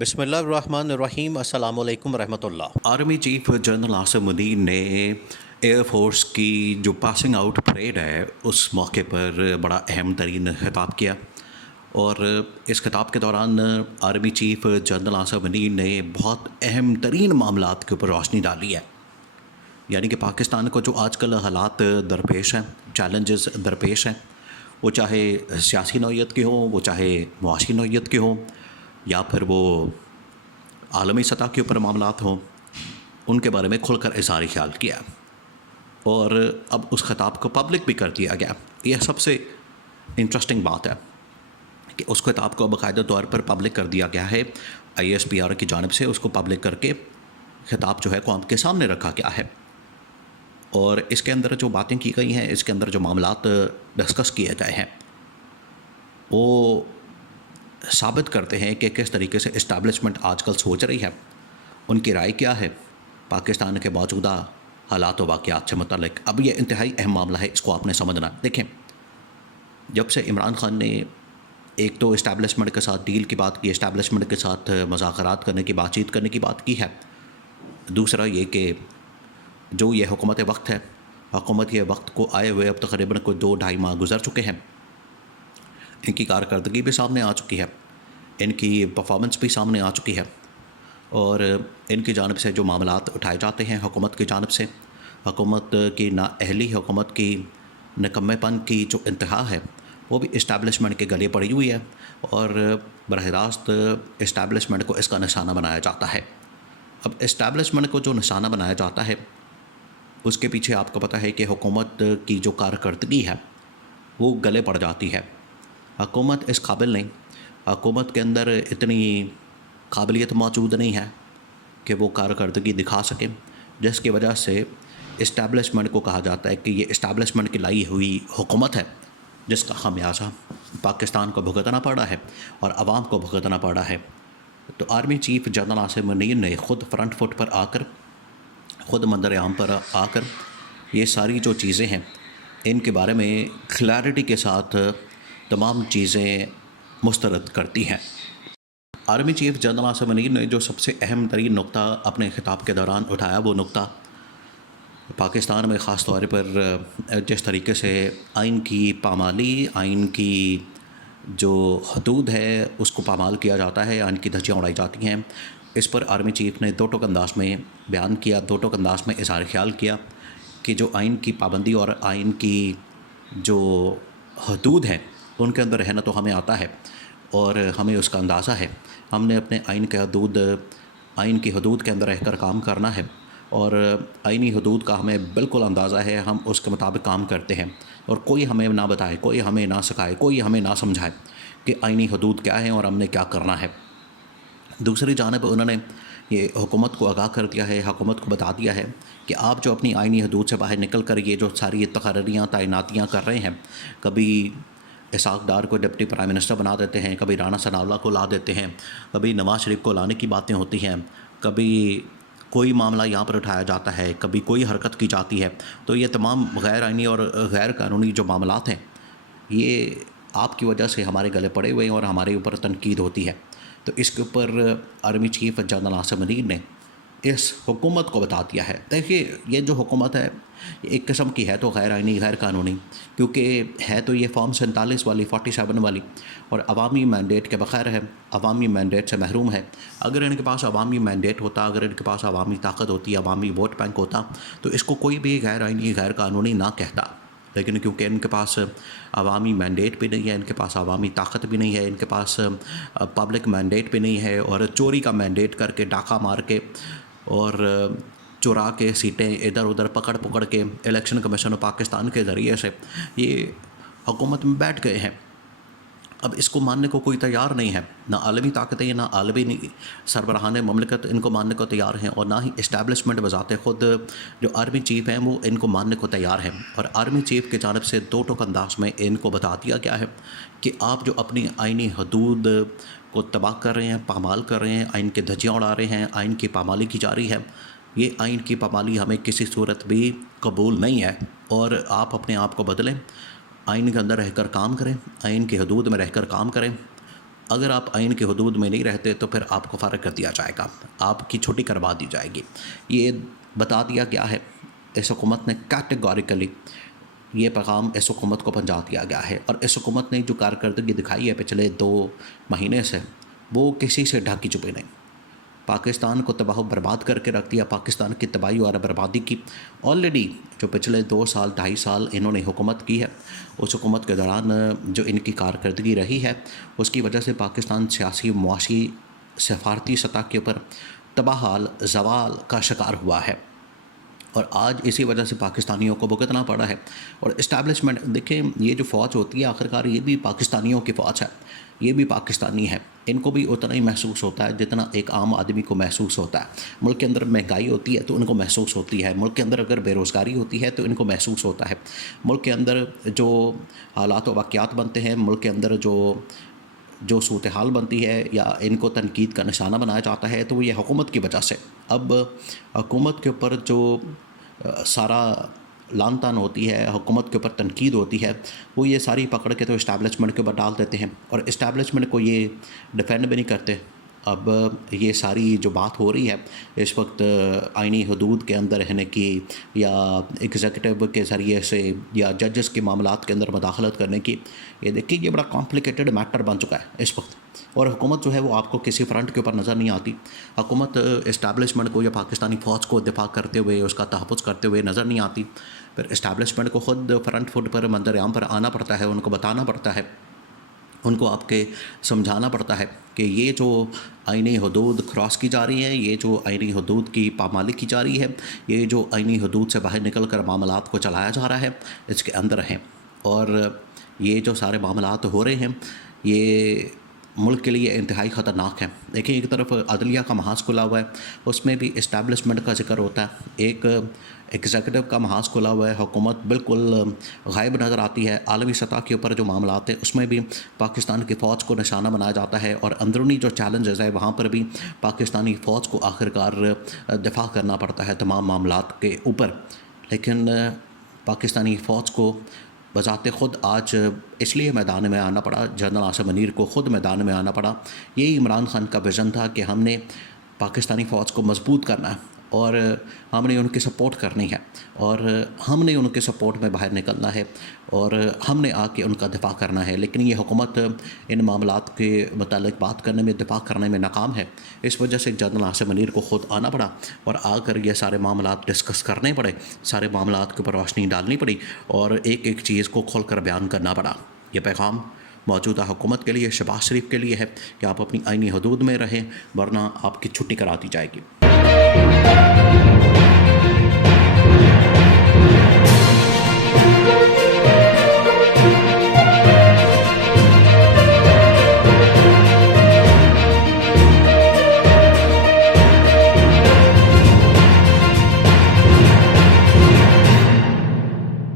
بسم اللہ الرحمن الرحیم۔ السلام علیکم ورحمۃ اللہ۔ Army chief general Asim Munir نے ایئر فورس کی جو پاسنگ آؤٹ پریڈ ہے اس موقع پر بڑا اہم ترین خطاب کیا، اور اس خطاب کے دوران army chief general Asim Munir نے بہت اہم ترین معاملات کے اوپر روشنی ڈالی ہے۔ یعنی کہ پاکستان کو جو آج کل حالات درپیش ہیں، چیلنجز درپیش ہیں، وہ چاہے سیاسی نوعیت کے ہوں، وہ چاہے معاشی نوعیت کے ہوں، یا پھر وہ عالمی سطح کے اوپر معاملات ہوں، ان کے بارے میں کھل کر اظہار خیال کیا، اور اب اس خطاب کو پبلک بھی کر دیا گیا۔ یہ سب سے انٹرسٹنگ بات ہے کہ اس خطاب کو باقاعدہ طور پر پبلک کر دیا گیا ہے، ISPR کی جانب سے اس کو پبلک کر کے خطاب جو ہے قوم کے سامنے رکھا گیا ہے، اور اس کے اندر جو باتیں کی گئی ہیں، اس کے اندر جو معاملات ڈسکس کیے گئے ہیں، وہ ثابت کرتے ہیں کہ کس طریقے سے اسٹیبلشمنٹ آج کل سوچ رہی ہے، ان کی رائے کیا ہے پاکستان کے موجودہ حالات و واقعات سے متعلق۔ اب یہ انتہائی اہم معاملہ ہے، اس کو آپ نے سمجھنا۔ دیکھیں، جب سے عمران خان نے ایک تو اسٹیبلشمنٹ کے ساتھ ڈیل کی بات کی، اسٹیبلشمنٹ کے ساتھ مذاکرات کرنے کی، بات چیت کرنے کی بات کی ہے، دوسرا یہ کہ جو یہ حکومت وقت ہے، حکومت یہ وقت کو آئے ہوئے اب تقریباً کوئی 2-2.5 ماہ گزر چکے ہیں، ان کی کارکردگی بھی سامنے آ چکی ہے، ان کی پرفارمنس بھی سامنے آ چکی ہے، اور ان کی جانب سے جو معاملات اٹھائے جاتے ہیں حکومت کی جانب سے، حکومت کی نااہلی، حکومت کی نکمے پن کی جو انتہا ہے، وہ بھی اسٹیبلشمنٹ کے گلے پڑی ہوئی ہے، اور براہ راست اسٹیبلشمنٹ کو اس کا نشانہ بنایا جاتا ہے۔ اب اسٹیبلشمنٹ کو جو نشانہ بنایا جاتا ہے، اس کے پیچھے آپ کو پتہ ہے کہ حکومت کی جو کارکردگی ہے وہ گلے پڑ جاتی ہے۔ حکومت اس قابل نہیں، حکومت کے اندر اتنی قابلیت موجود نہیں ہے کہ وہ کارکردگی دکھا سکے، جس کی وجہ سے اسٹیبلشمنٹ کو کہا جاتا ہے کہ یہ اسٹیبلشمنٹ کی لائی ہوئی حکومت ہے، جس کا خمیازہ پاکستان کو بھگتنا پڑا ہے اور عوام کو بھگتنا پڑا ہے۔ تو army chief general Asim Munir نے خود فرنٹ فٹ پر آ کر، خود منظر عام پر آ کر یہ ساری جو چیزیں ہیں ان کے بارے میں کلیئرٹی کے ساتھ تمام چیزیں مسترد کرتی ہیں۔ Army chief general Asim Munir نے جو سب سے اہم ترین نقطہ اپنے خطاب کے دوران اٹھایا، وہ نقطہ پاکستان میں خاص طور پر جس طریقے سے آئین کی پامالی، آئین کی جو حدود ہے اس کو پامال کیا جاتا ہے، آئین کی دھجیاں اڑائی جاتی ہیں، اس پر آرمی چیف نے دو ٹوک انداز میں بیان کیا، دو ٹوک انداز میں اظہار خیال کیا کہ جو آئین کی پابندی اور آئین کی جو حدود ہیں ان کے اندر رہنا تو ہمیں آتا ہے، اور ہمیں اس کا اندازہ ہے، ہم نے اپنے آئین کی حدود کے اندر رہ کر کام کرنا ہے، اور آئینی حدود کا ہمیں بالکل اندازہ ہے، ہم اس کے مطابق کام کرتے ہیں، اور کوئی ہمیں نہ بتائے، کوئی ہمیں نہ سکھائے، کوئی ہمیں نہ سمجھائے کہ آئینی حدود کیا ہیں اور ہم نے کیا کرنا ہے۔ دوسری جانب انہوں نے یہ حکومت کو آگاہ کر دیا ہے، حکومت کو بتا دیا ہے کہ آپ جو اپنی آئینی حدود سے باہر نکل کر یہ جو ساری تقرریاں، تعیناتیاں کر رہے ہیں، کبھی اسحاق ڈار کو ڈپٹی پرائم منسٹر بنا دیتے ہیں، کبھی رانا ثناء اللہ کو لا دیتے ہیں، کبھی نواز شریف کو لانے کی باتیں ہوتی ہیں، کبھی کوئی معاملہ یہاں پر اٹھایا جاتا ہے، کبھی کوئی حرکت کی جاتی ہے، تو یہ تمام غیر آئینی اور غیر قانونی جو معاملات ہیں یہ آپ کی وجہ سے ہمارے گلے پڑے ہوئے ہیں اور ہمارے اوپر تنقید ہوتی ہے۔ تو اس کے اوپر army chief general Asim Munir نے اس حکومت کو بتا دیا ہے، دیکھیے یہ جو حکومت ہے ایک قسم کی ہے تو غیر آئینی، غیر قانونی، کیونکہ ہے تو یہ فارم 47 والی، 47 والی، اور عوامی مینڈیٹ کے بغیر ہے، عوامی مینڈیٹ سے محروم ہے۔ اگر ان کے پاس عوامی مینڈیٹ ہوتا، اگر ان کے پاس عوامی طاقت ہوتی، عوامی ووٹ بینک ہوتا، تو اس کو کوئی بھی غیر آئینی، غیر قانونی نہ کہتا، لیکن کیونکہ ان کے پاس عوامی مینڈیٹ بھی نہیں ہے، ان کے پاس عوامی طاقت بھی نہیں ہے، ان کے پاس پبلک مینڈیٹ بھی نہیں ہے، اور چوری کا مینڈیٹ کر کے، ڈاکہ مار کے اور چرا کے سیٹیں ادھر ادھر پکڑ کے الیکشن کمیشن آف پاکستان کے ذریعے سے یہ حکومت میں بیٹھ گئے ہیں۔ اب اس کو ماننے کو کوئی تیار نہیں ہے، نہ عالمی طاقتیں، نہ عالمی سربراہان مملکت ان کو ماننے کو تیار ہیں، اور نہ ہی اسٹیبلشمنٹ بذات خود جو آرمی چیف ہیں وہ ان کو ماننے کو تیار ہیں۔ اور آرمی چیف کی جانب سے دو ٹوک انداز میں ان کو بتا دیا گیا ہے کہ آپ جو اپنی آئینی حدود کو تباہ کر رہے ہیں، پامال کر رہے ہیں، آئین کے دھجیاں اڑا رہے ہیں، آئین کی پامالی کی جا رہی ہے، یہ آئین کی پامالی ہمیں کسی صورت بھی قبول نہیں ہے، اور آپ اپنے آپ کو بدلیں، آئین کے اندر رہ کر کام کریں، آئین کی حدود میں رہ کر کام کریں، اگر آپ آئین کے حدود میں نہیں رہتے تو پھر آپ کو فارغ کر دیا جائے گا، آپ کی چھٹی کروا دی جائے گی۔ یہ بتا دیا گیا ہے، اس حکومت نے کیٹیگوریکلی یہ پیغام اس حکومت کو پہنچا دیا گیا ہے، اور اس حکومت نے جو کارکردگی دکھائی ہے پچھلے 2 مہینے سے، وہ کسی سے ڈھکی چھپی نہیں۔ پاکستان کو تباہ و برباد کر کے رکھ دیا، پاکستان کی تباہی اور بربادی کی۔ آلریڈی جو پچھلے 2 سال 2.5 سال انہوں نے حکومت کی ہے، اس حکومت کے دوران جو ان کی کارکردگی رہی ہے، اس کی وجہ سے پاکستان سیاسی، معاشی، سفارتی سطح کے اوپر تباہ حال، زوال کا شکار ہوا ہے، اور آج اسی وجہ سے پاکستانیوں کو بھگتنا پڑا ہے۔ اور اسٹیبلشمنٹ دیکھیں، یہ جو فوج ہوتی ہے آخرکار یہ بھی پاکستانیوں کی فوج ہے، یہ بھی پاکستانی ہے، ان کو بھی اتنا ہی محسوس ہوتا ہے جتنا ایک عام آدمی کو محسوس ہوتا ہے۔ ملک کے اندر مہنگائی ہوتی ہے تو ان کو محسوس ہوتی ہے، ملک کے اندر اگر بے روزگاری ہوتی ہے تو ان کو محسوس ہوتا ہے، ملک کے اندر جو حالات و واقعات بنتے ہیں، ملک کے اندر جو صورتحال بنتی ہے یا ان کو تنقید کا نشانہ بنایا جاتا ہے، تو وہ یہ حکومت کی وجہ سے۔ اب حکومت کے اوپر جو سارا لان تان ہوتی ہے، حکومت کے اوپر تنقید ہوتی ہے، وہ یہ ساری پکڑ کے تو اسٹیبلشمنٹ کے اوپر ڈال دیتے ہیں، اور اسٹیبلشمنٹ کو یہ ڈیفینڈ بھی نہیں کرتے۔ اب یہ ساری جو بات ہو رہی ہے اس وقت آئینی حدود کے اندر رہنے کی، یا ایگزیکٹو کے ذریعے سے، یا ججز کے معاملات کے اندر مداخلت کرنے کی، یہ دیکھیے یہ بڑا کمپلیکیٹڈ میٹر بن چکا ہے اس وقت، اور حکومت جو ہے وہ آپ کو کسی فرنٹ کے اوپر نظر نہیں آتی۔ حکومت اسٹیبلشمنٹ کو یا پاکستانی فوج کو دفاع کرتے ہوئے، اس کا تحفظ کرتے ہوئے نظر نہیں آتی، پھر اسٹیبلشمنٹ کو خود فرنٹ فٹ پر، منظر عام پر آنا پڑتا ہے، ان کو بتانا پڑتا ہے، ان کو آپ کے سمجھانا پڑتا ہے کہ یہ جو آئینی حدود کراس کی جا رہی ہیں، یہ جو آئینی حدود کی پامالی کی جا رہی ہے، یہ جو آئینی حدود سے باہر نکل کر معاملات کو چلایا جا رہا ہے، اس کے اندر ہیں، اور یہ جو سارے معاملات ہو رہے ہیں یہ ملک کے لیے انتہائی خطرناک ہے۔ دیکھیں، ایک طرف عدلیہ کا محاذ کھلا ہوا ہے، اس میں بھی اسٹیبلشمنٹ کا ذکر ہوتا ہے، ایک ایگزیکٹو کا محاذ کھلا ہوا ہے، حکومت بالکل غائب نظر آتی ہے، عالمی سطح کے اوپر جو معاملات ہیں اس میں بھی پاکستان کی فوج کو نشانہ بنایا جاتا ہے، اور اندرونی جو چیلنجز ہے وہاں پر بھی پاکستانی فوج کو آخرکار دفاع کرنا پڑتا ہے تمام معاملات کے اوپر۔ لیکن پاکستانی فوج کو بذات خود آج اس لیے میدان میں آنا پڑا، جنرل عاصم منیر کو خود میدان میں آنا پڑا، یہی عمران خان کا ویژن تھا کہ ہم نے پاکستانی فوج کو مضبوط کرنا ہے، اور ہم نے ان کی سپورٹ کرنی ہے، اور ہم نے ان کے سپورٹ میں باہر نکلنا ہے، اور ہم نے آ کے ان کا دفاع کرنا ہے۔ لیکن یہ حکومت ان معاملات کے متعلق بات کرنے میں، دفاع کرنے میں ناکام ہے، اس وجہ سے جنرل عاصم منیر کو خود آنا پڑا، اور آ کر یہ سارے معاملات ڈسکس کرنے پڑے، سارے معاملات کے اوپر روشنی ڈالنی پڑی، اور ایک ایک چیز کو کھول کر بیان کرنا پڑا۔ یہ پیغام موجودہ حکومت کے لیے، شہباز شریف کے لیے ہے کہ آپ اپنی آئینی حدود میں رہیں، ورنہ آپ کی چھٹی کرا دی جائے گی۔